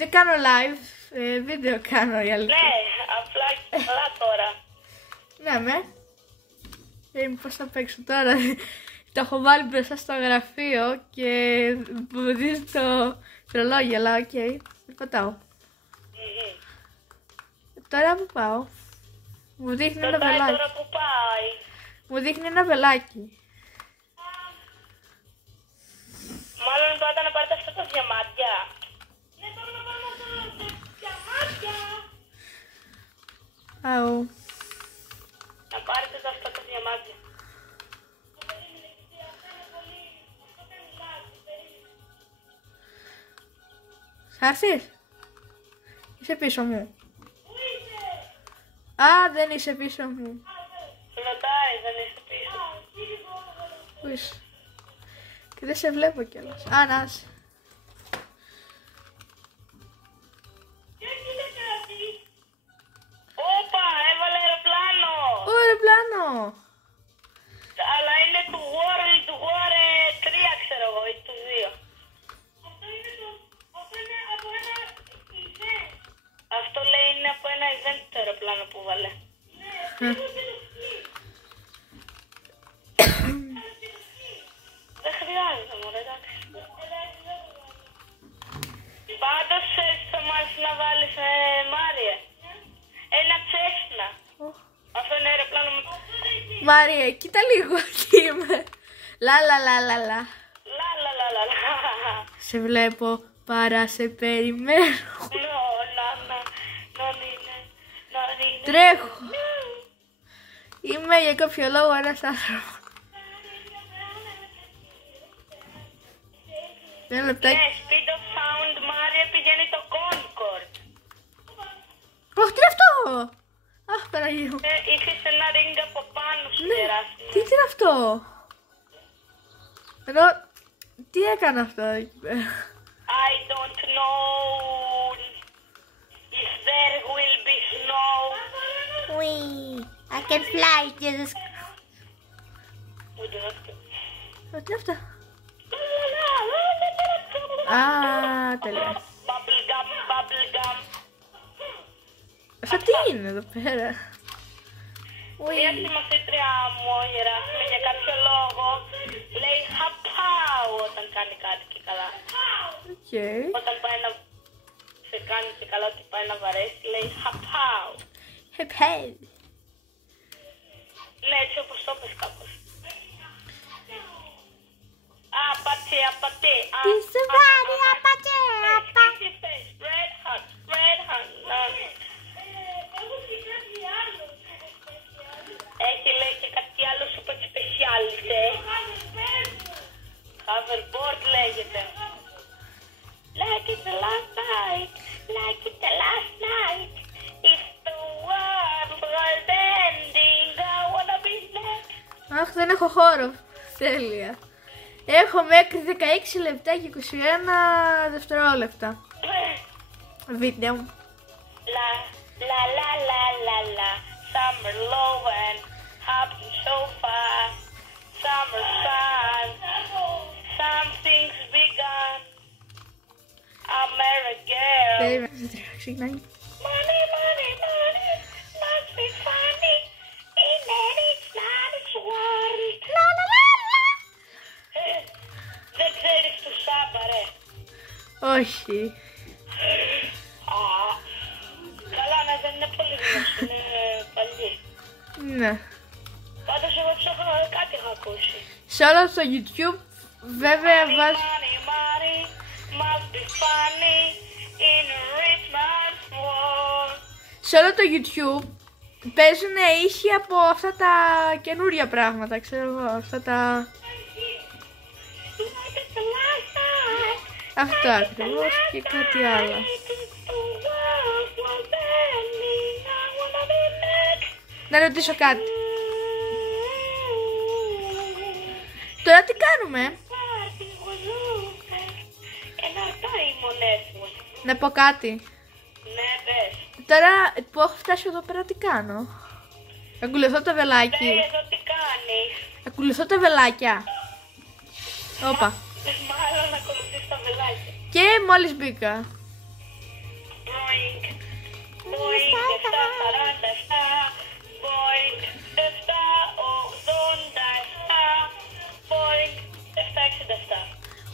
Δεν κάνω live, βίντεο κάνω η αλήθεια. Ναι, απλά καλά τώρα. Ναι, πώς θα παίξω τώρα. Το έχω βάλει μπροστά στο γραφείο και μου δίνει το ρολόγιο, αλλά οκ, δεν πατάω. Τώρα που πάω, μου δείχνει ένα βελάκι. Τώρα που πάει. Μου δείχνει ένα βελάκι. Μάλλον πάτε να πάρετε αυτά τα διαμάντια. Ναι, πάμε να πάρουμε αυτά τα διαμάντια. Αου. Να πάρετε αυτά τα διαμάντια. Θα έρθεις? Είσαι πίσω μου. Α, δεν είσαι πίσω μου. Ρωτάει, δεν είσαι πίσω. Πού είσαι? Και δεν σε βλέπω κιόλας. Α, να είσαι. Όπα, έβαλε αεροπλάνο. Ω, αεροπλάνο. Αλλά είναι του World War 3, ξέρω εγώ, ή του 2. Αυτό λέει είναι από ένα event το αεροπλάνο που βάλε. Δεν χρειάζεται, μωρέ, εντάξει. Πάντως θα μας να βάλεις, Μάριε, ένα τσέσνα. Αυτό είναι αεροπλάνο με... Μαρία, κοίτα λίγο, εκεί είμαι. Λα. Σε βλέπω, παρά σε περιμένω. Τρέχω. Είμαι για κάποιο λόγο ένας άνθρωπος. Ένα λεπτάκι. Ναι, speed of sound, Μάρια, πηγαίνει το Concord. Ωχ, τι είναι αυτό! Αχ, Παναγία μου. Είχες ένα ring από πάνω σου, Ναι, Γεράσιμο. τι είναι αυτό? Ενώ, τι έκανε αυτό εκεί πέρα? I don't know if there will be snow. Wee, I can fly, Jesus. Ούτε αυτό. Τι είναι αυτό? Α, τέλεια. Bubblegum. Αυτό τι είναι εδώ πέρα? Μια συμμαθήτρια μου, Γεράσιμο, για κάποιο λόγο λέει χαπάου όταν κάνει κάτι και καλά. Οκ. Όταν πάει να σε κάνει και καλά ότι πάει να βαρέσει, λέει χαπάου. Hey. Ναι, έτσι όπως το πες κάπως. Απατέ. Τι σου βάρει, απατέ. Red hot. Έχει λέει και κάτι άλλο super speciality. Hoverboard λέγεται. Like it the last night. If the world was ending, I wanna be there. Αχ, δεν έχω χώρο. Τέλεια. Έχω μέχρι 16 λεπτά και 21 δευτερόλεπτα. Βίντεο. La. Summer love and happy so far. Summer sun. Something's begun. I'm a girl. Περίμενε, ξεκινάει. Money. Must be funny. In it's not its world. La. Δεν ξέρεις του Σάμπα, ρε. Όχι. Καλά, ναι, δεν είναι πολύ γνωστή, είναι παλιή. Ναι. Πάντως εγώ κάτι έχω ακούσει. Σε όλο το YouTube βέβαια βάζει... Money, must be funny in a rich man's world. Σε όλο το YouTube παίζουν ήχοι από αυτά τα καινούρια πράγματα, ξέρω εγώ, αυτά τα... Αυτό ακριβώς και κάτι άλλο. Να ρωτήσω κάτι. Τώρα τι κάνουμε? Να πω κάτι. Ναι, πες. Τώρα που έχω φτάσει εδώ πέρα τι κάνω? Ακολουθώ το βελάκι. Ναι, εδώ τι κάνεις? Ακολουθώ τα βελάκια. Όπα. Μάλλον ακολουθείς τα βελάκια. Και μόλις μπήκα.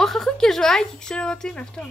Όχι, έχω και ζωάκι, ξέρω εγώ τι είναι αυτό.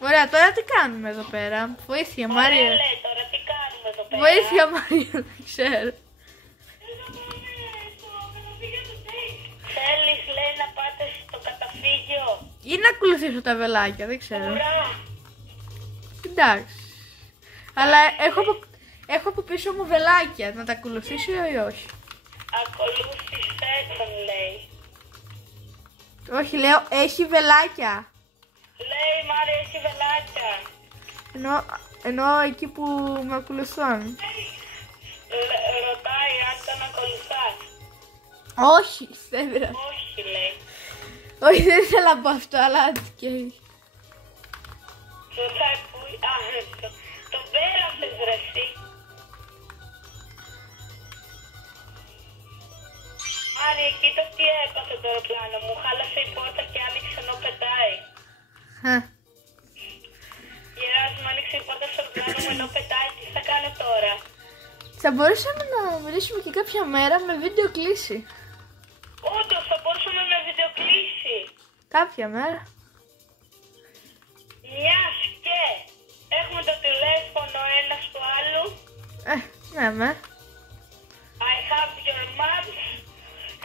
Ωραία, τώρα τι κάνουμε εδώ πέρα. Βοήθεια, Μάρια. Ωραία, λέει, τώρα τι κάνουμε εδώ πέρα. Βοήθεια, Μάρια, δεν ξέρω. Θέλεις, λέει, να πάτε στο καταφύγιο. Ή να ακολουθήσω τα βελάκια, δεν ξέρω. Ουρά. Εντάξει. Αλλά έχω από πίσω μου βελάκια. Να τα ακολουθήσω ή όχι. Ακολούθησέ τον, λέει. Όχι, λέω, έχει βελάκια. Λέει, Μάρια, έχει βελάκια. Ενώ εκεί που με ακολουθούν. Ρωτάει αν τον ακολουθάς. Όχι, δεν πειράζει. Όχι, λέει. Όχι, δεν ήθελα να πω αυτό, αλλά και... Ρωτάει που... Α, το πέρασες, ρε εσύ. Μάρια, κοίτα τι έπαθε το αεροπλάνο μου. Χάλασε η πόρτα και άνοιξε ενώ πετάει. Γεράζει μου, άνοιξε η πόρτα στο αεροπλάνο μου ενώ πετάει. Τι θα κάνω τώρα. Θα μπορούσαμε να μιλήσουμε και κάποια μέρα με βίντεο κλήση. Όντως, θα μπορούσαμε με βιντεοκλήση. Κάποια μέρα. Μιας και έχουμε το τηλέφωνο ένας του άλλου. Ναι, με. I have your mom's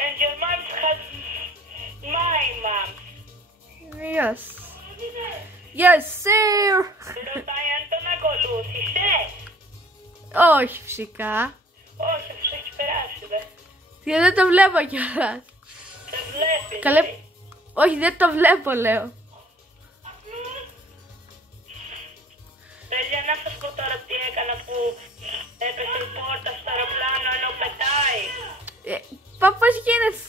and your mom has my mom. Yes. Yes, sir. Ρωτάει αν τον ακολούθησες. Όχι, φυσικά. Όχι, αυτό έχει περάσει, δε. Γιατί δεν το βλέπω κιόλας. Δεν βλέπεις. Καλέ... Όχι, δεν το βλέπω, λέω. Παιδιά, να σας πω τώρα τι έκανα που έπεσε η πόρτα στο αεροπλάνο ενώ πετάει. Πώς γίνεται.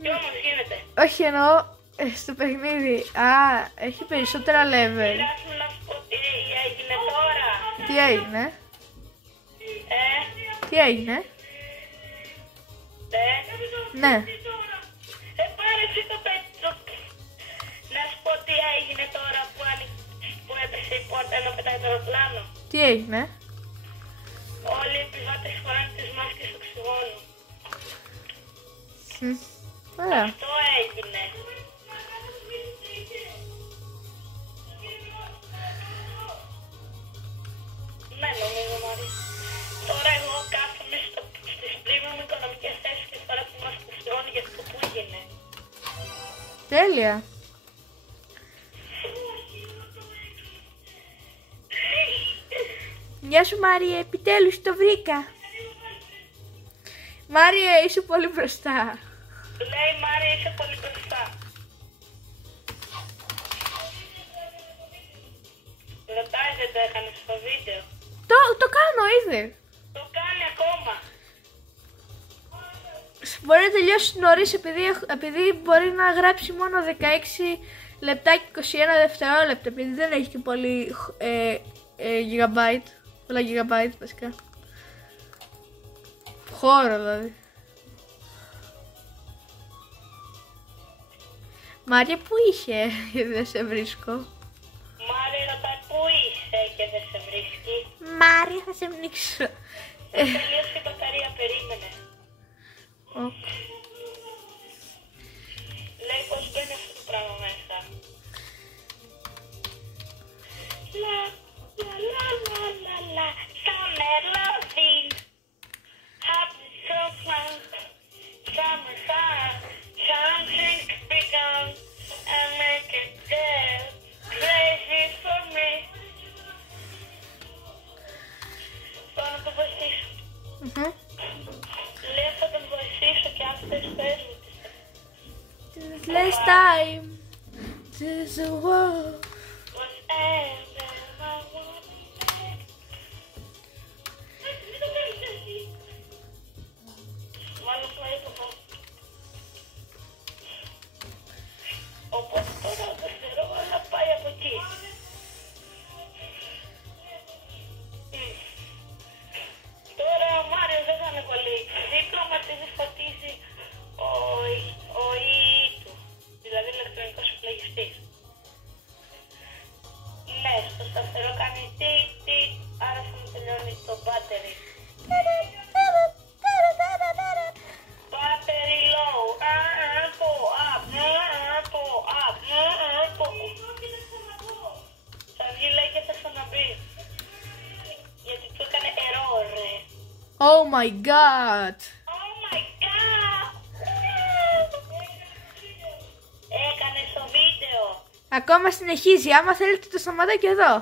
Τι όμως γίνεται. Όχι, εννοώ στο παιχνίδι. Α, έχει περισσότερα level. Πειράσουμε να σου πω τι έγινε τώρα. Τι έγινε. Τι έγινε. Ναι. Πάρε εσύ το πέτσο. Να σου πω τι έγινε τώρα που έπεσε η πόρτα ενώ πετάει το αεροπλάνο. Τι έγινε. Όλοι οι επιβάτες φοράνε τις μάσκες οξυγόνου. Ωραία. Αυτό έγινε. Ναι, νομίζω, Μάρη. Τώρα εγώ κάθομαι στις premium οικονομικές θέσεις και φοράω τη μάσκα οξυγόνου για αυτό που έγινε. Τέλεια. Γεια σου, Μάρια, επιτέλους το βρήκα. Μάρια, είσαι πολύ μπροστά. Λέει, Μάρια, είσαι πολύ μπροστά. Ρωτάει, δεν το έκανες στο βίντεο. Το κάνω ήδη. Το κάνει ακόμα. Μπορεί να τελειώσει νωρίς επειδή μπορεί να γράψει μόνο 16 λεπτά και 21 δευτερόλεπτα, επειδή δεν έχει και πολύ gigabyte. Πολλά gigabyte βασικά. Χώρο δηλαδή. Μάρια, πού είχε, δεν σε βρίσκω. Μάρια, ρωτάει πού είσαι και δεν σε βρίσκει. Μάρια, θα σε πνίξω. Τελείωσε η μπαταρία, περίμενε. Λέει πως μπαίνει αυτό το πράγμα μέσα. Λα, λα, λα, λα, λα, λα. Summer loving. Happy summer. Summer, summer. Something begun and make it dead. Crazy for me. Πάω να το βοηθήσω. Λέω θα τον βοηθήσω και αν θες πες μου. This last time, this world. Whatever I want. Μάλλον πλay το. Οπότε τώρα δεν ξέρω να πάει από εκεί. Τώρα ο Μάριος δεν θα είναι πολύ. Δίπλα μας ήδη φωτίζει ο του, δηλαδή ηλεκτρονικός φλεγιστής. Ναι, στο σταθερό κάνει τι, άρα θα μου τελειώνει το battery. my god. Oh my god. Έκανες το βίντεο. Ακόμα συνεχίζει. Άμα θέλετε το σταματάκι εδώ.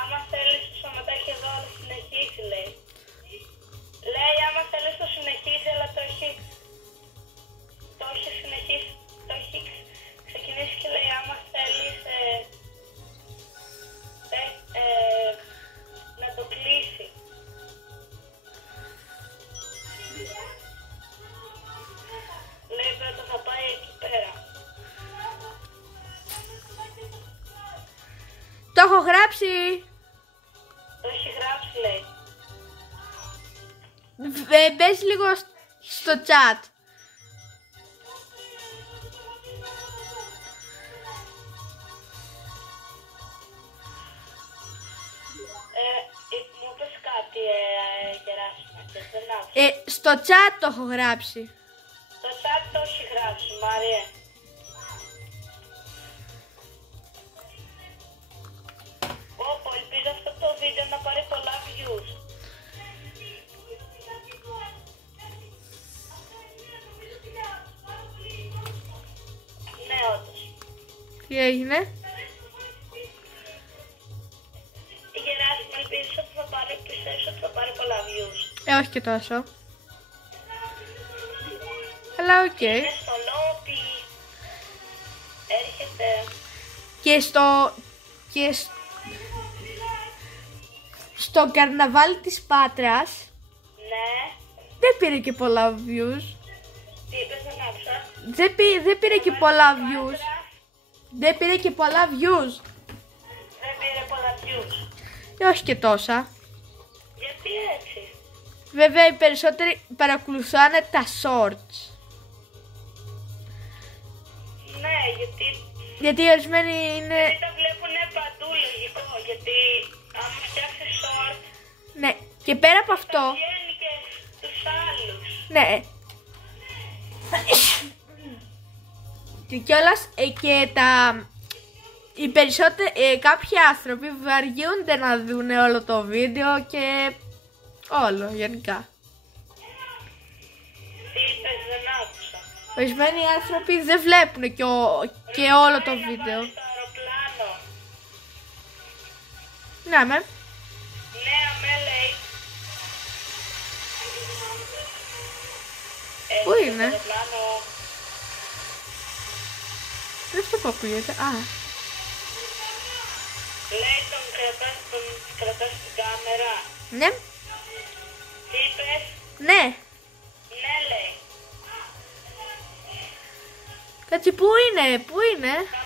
Άμα θέλεις το σταματάκι εδώ, αλλά συνεχίσει, λέει. Λέει, άμα θέλεις το συνεχίσει, αλλά το έχει συνεχίσει, το έχει ξεκινήσει και λέει, άμα θέλεις να το κλείσει. Λέει, πρώτα θα πάει εκεί πέρα. Το έχω γράψει. Το έχει γράψει, λέει. Μπες λίγο στο chat. Μου πες κάτι, Γεράσιμα, και δεν άκουσα. Στο chat το έχω γράψει. Το chat το έχει γράψει, Μαρία. Όπο, ελπίζω αυτό το βίντεο να πάρει πολλά views. Ναι, όντως. Τι έγινε? Η Γεράσιμα, ελπίζεις ότι πιστεύεις ότι θα πάρει πολλά views. Όχι και τόσο. Αλλά οκ. Είναι στο λόμπι. Έρχεται. Και στο καρναβάλι της Πάτρας Ναι. δεν πήρε και πολλά views. Τι είπες, δεν άκουσα. Δεν πήρε και πολλά views. Δεν πήρε και πολλά views. Δεν πήρε πολλά views. Όχι και τόσα. Γιατί έτσι? Βέβαια οι περισσότεροι παρακολουθάνε τα shorts. Ναι, Γιατί ορισμένοι είναι... γιατί τα βλέπουν παντού, λογικό. Γιατί άμα φτιάξεις short, Ναι, και πέρα από αυτό... βγαίνει και στους άλλους. Ναι. Και κιόλας και οι περισσότεροι, κάποιοι άνθρωποι βαριούνται να δουν όλο το βίντεο και όλο γενικά. Τι είπες, δεν άκουσα. Ορισμένοι άνθρωποι δεν βλέπουν και όλο το βίντεο. Στο αεροπλάνο. Ναι, με. Ναι, αμέ, λέει. Πού είναι? Στο αεροπλάνο. Δεν αυτό που ακούγεται. Α, Λέει τον κρατάς στην κάμερα. ναι, Τι είπες? ναι. Ναι, λέει. Κάτσε, πού είναι? Θα